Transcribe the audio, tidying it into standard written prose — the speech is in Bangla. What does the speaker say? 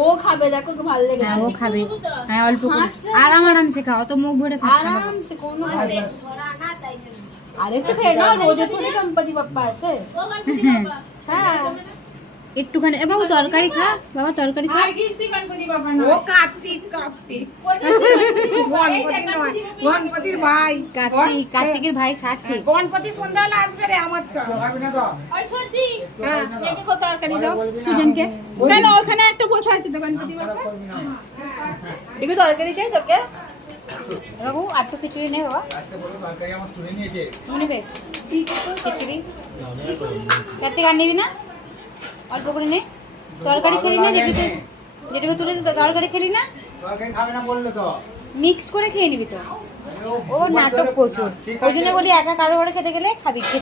ও খাবে, দেখো ভালো লেগেছে। হ্যাঁ ও খাবে, হ্যাঁ অল্প করে আরামসে খাও, তো মুখ ভরে খাস না বাবা। আরামসে কোনো ভাবে। আরে একটু খেয়ে নাও, রোজে তো গণপতি বাপ্পা আছে। হ্যাঁ একটুখানি বাবু তরকারি খা, বাবা তরকারি খা। ও কার্তিক গণপতি নয়, গণপতির ভাই। কার্তিকের ভাই সাথী। গণপতি সন্ধ্যাবেলা আসবে রে আমারটা। সুজনকে কেন ওখানে একটা বসে আছে তো গণপতি বাবা। একটু তরকারি চাই তোকে? বাবু আর তো খিচুড়ি নেই বাবা, তুমি নেবে খিচুড়ি? কার্তিক আর নিবি না? অল্প করে নে, তরকারি খেলি না, যেটুকু তুলে তরকারি খেলি না, মিক্স করে খেয়ে নিবি তো। ও নাটক প্রচুর, ওই জন্য বলি একা কারো ঘরে খেতে গেলে খাবি।